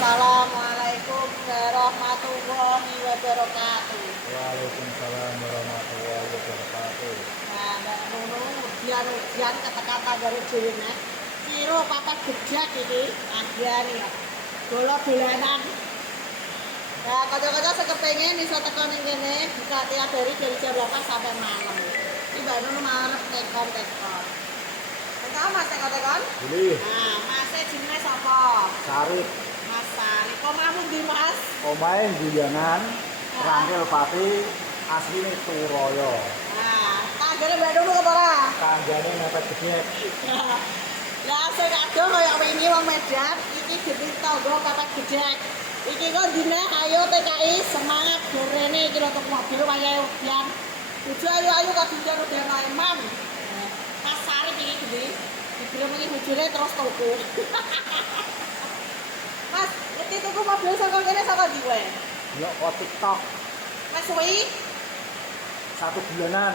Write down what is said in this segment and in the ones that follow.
Assalamualaikum warahmatullahi wabarakatuh. Waalaikumsalam warahmatullahi wabarakatuh. Nah, Mbak Nunu, ujian kata-kata dari dhewe Siro papat gedhak iki, anggane ya. Bola-bolanan. Nah, kanca-kanca sing kepengin iso teko ning kene buka tiap hari dari jam 8 sampai malam. Iki Mbak Nunu marep tekon-tekon. Enggak Mas tekon-tekon? Ini Nah, Mas jenenge sapa? Sarip, Mas Sari. Komamu ndi, Mas? omahe guyangan, Rangkil Pati, asline Turoyo. Nah, tanggane Mbak Nunu apa ora? Tanggane mepet gedhe. Lah sing ado kaya wingi wong Medan iki gedhe tangga papat gedhe. Iki kok dine ayo TKI semangat gorene iki untuk mobil wayahe udan. Bojo ayu-ayu kok udan Eman. Pas Sarip iki gedhe. Digelem iki bojone terus tuku. Mas, iki tuku mobil saka kene saka ndi kowe? Yo kok TikTok Mas suwi? 1 bulanan.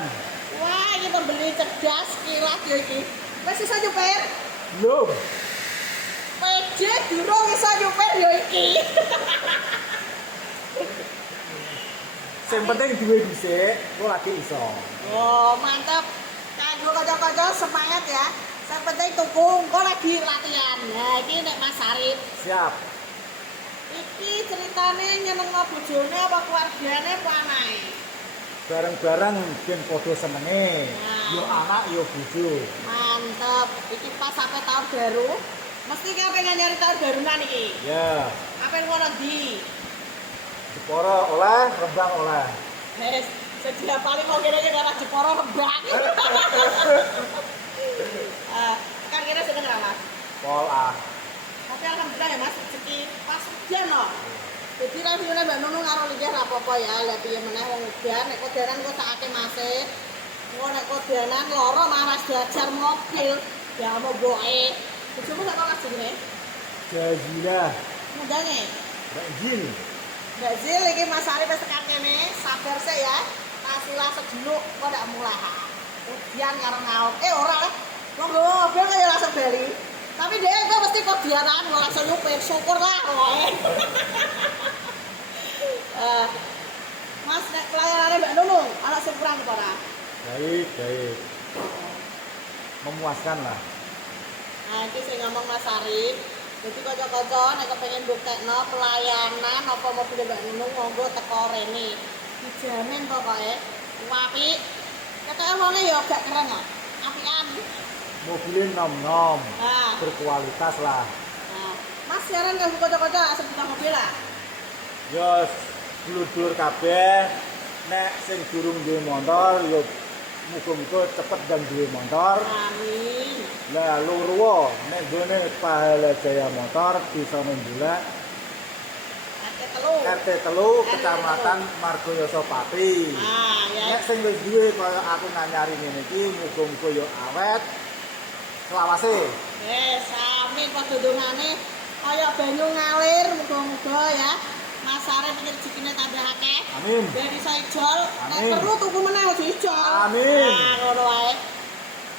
Wah, iki pembeli cerdas kilat ya iki. Wis iso nyupir? Belum. PJ durung iso nyupir ya iki. Sing penting duwe dhisik, kok lagi iso. Oh, mantap. Kanggo kanca-kanca semangat ya. Yang penting tuku, engko lagi latihan. Nah, iki nek Mas Sarip. Siap. Iki ceritane nyenengno bojone apa keluargane apa anae? Bareng-bareng ben padha senenge. Nah. Yo anak yo bojo. Mantap. Iki pas sampai tahun baru. Mesti kowe pengen nyari tahun barunan iki. Ya, Apa yang ngono ndi? Jepara oleh, Rembang oleh. Wes, sedia paling mau kene karo Jepara Rembang. Kan kira seneng ra, Mas? Pol A. Tapi alhamdulillah ya Mas, rezeki pas ujian no. Jadi reviewnya Mbak Nunu karo linggih ra apa-apa ya, lah piye meneh wong ujian nek kodanan kok sakake Mase. Engko nek kodanan loro malas belajar mobil, ya mau boke. Bojomu sak kelas jenenge? Jazilah. Mudane. Banjir. Mbak Zil iki Mas Arif wis tekan kene, sabar sik ya. Tasilah sejeluk kok ndak mulai. Ujian karo ngaok. Ora lah. Wong mobil kaya langsung bali. Tapi dia kok mesti kodianan langsung nyupir, syukur lah. Mas, nek pelayanannya Mbak Nunu, anak sing kurang apa ora? Baik, baik. Memuaskan lah. Nah, iki sing ngomong Mas Arif. Jadi kanca-kanca nek kepengin mbuktekno pelayanan apa mobil Mbak Nunu monggo teko rene. Dijamin pokoke apik. Ketoke wonge ya gak keren kok. Apikan. Mobilnya nom-nom, Nah, berkualitas lah. nah. Mas siaran kanggo kanca-kanca asep buka mobil lah. Yo, dulur-dulur kabeh, nek sing durung duwe motor, yo muga-muga cepet dan duwe motor. Amin. Lah loro, nek gone Pahala Jaya Motor bisa nembulak Ate telu. RT 3 Kecamatan Margoyoso Pati. Ah, ya. Nek sing wis duwe kaya aku nganyari ngene iki, muga-muga yo awet. Selawase. Wes, amin padha dongane kaya banyu ngalir muga-muga ya. Mas Arif iki rezekine tambah akeh. Amin. Ben iso ijol, nek Amin. perlu tuku meneh aja ijol. Amin. Nah, ngono wae.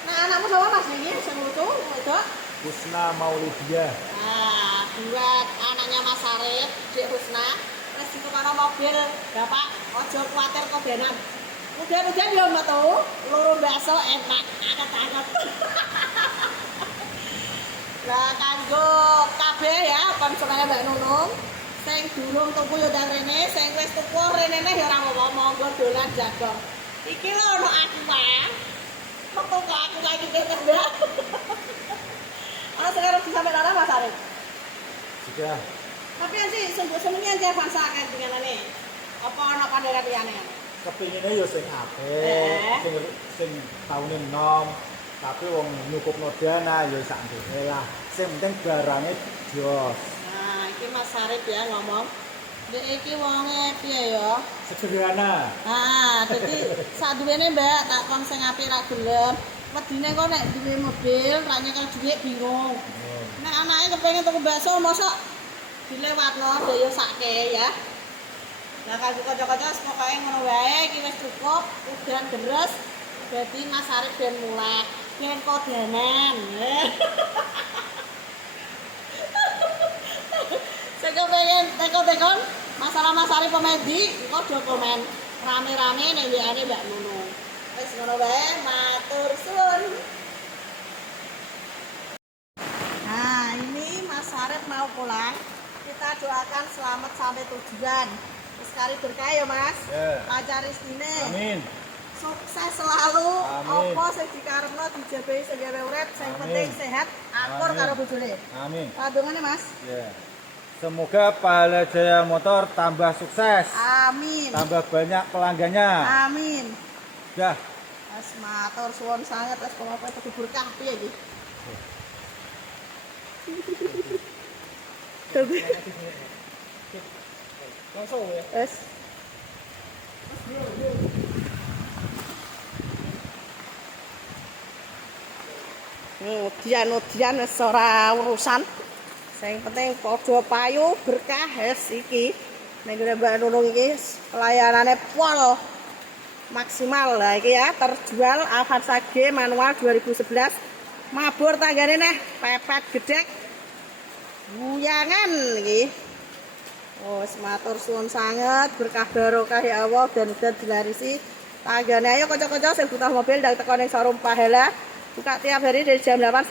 Nah, anakmu sapa Mas iki sing lucu, wedok? Husna Maulidia. Nah, buat anaknya Mas Arif, Dik Husna, wis ditukar mobil, Bapak, aja kuwatir kobenan. Udah-udah ya metu, loro bakso enak, anget-anget. Lah kanggo kabeh ya konsumen Mbak Nunung, sing durung tuku yo ndang rene, sing wis tuku rene ya ora apa-apa, monggo dolan jagong. Iki lho ono aku wae. Metu kok aku lagi kendang. Ana sekarang bisa sampai mana Mas Arif? Sudah. Tapi sih senengnya aja bangsa kan denganane. Apa ana panderan liyane? Kepingine yo sing apik, sing taune nom, tapi wong nyukupno dana yo sak ndene lah. Sing penting barange jos. Nah, iki Mas Arif ya ngomong. Dek iki wonge piye ya? Sederhana. Nah, dadi saduwene Mbak tak kon sing apik ra gelem. Wedine kok nek duwe mobil ra nyekel dhuwit bingung. Nek anake kepengin tuku bakso mosok dilewatno daya sake ya. Nah, kanggo kanca-kanca pokoke ngono wae iki wis cukup, udan deres. Dadi Mas Arif ben mulai, ben kodanan. Sing tekon-tekon masalah Mas Arif Pemedi kok do komen rame-rame ning WA-ne Mbak Nunung. Wis ngono wae, matur suwun. Nah, ini Mas Arif mau pulang. Kita doakan selamat sampai tujuan. Sekali berkah ya Mas. Ya. Lancar rezekine. Amin. Sukses selalu. Amin. Apa sing dikarepno dijabahi sing gawe urip, sing Amin. penting sehat, akur Amin. karo bojone. Amin. Padungane Mas. Ya. Semoga Pahala Jaya Motor tambah sukses, Amin. tambah banyak pelanggannya. Amin. Dah. Mas matur suwun sanget wis pokoke kudu berkah piye iki. Langsung ya. Wis. Udian wis ora urusan. Sing penting padha payu berkah wis iki. Ning ngene Mbak Nunung iki pelayanane pol maksimal. Lah iki ya terjual Avanza G manual 2011. Mabur tanggane neh pepet gedhek. Buyangan iki. Oh, wis matur suwun sanget, berkah barokah ya Allah dan dilarisi. Tanggane ayo kanca-kanca sing butuh mobil ndang teko ning showroom Pahala. Buka tiap hari dari jam 8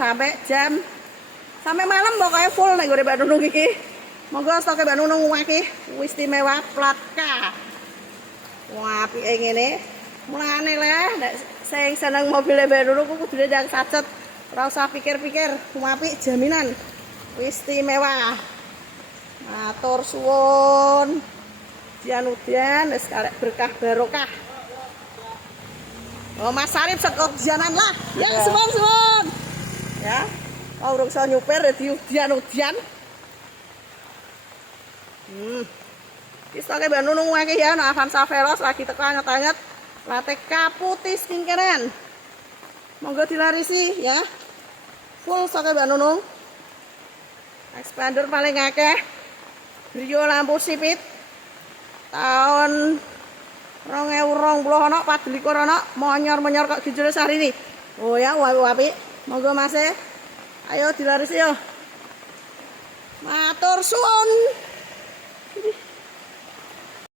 sampai malam pokoknya full nih gue Mbak Nunung iki. Monggo stoknya Mbak Nunung iki istimewa plat K. Wah, apike ngene. Mulane lah nek sing seneng mobil Mbak Nunung kudu ndang sacet. Ora usah pikir-pikir, apik jaminan. Istimewa. Matur suwun. Dian-udian wis karek berkah barokah. Oh Mas Arif sekop dianan lah. Ya suwun. Ya. Urung iso nyupir dadi udian-udian. Iki stoke Mbak Nunung wae ya, ana Avanza Veloz lagi teko anget-anget. Latte putih skinkeran. Monggo dilarisi ya. Full stoke Mbak Nunung. Expander paling akeh. Brio lampu sipit. Tahun 2020 ana 24 ana monyor-monyor kok gijole Sarini. Oh ya, apik. Monggo Mas e. Ayo dilarisi yo. Matur suwun.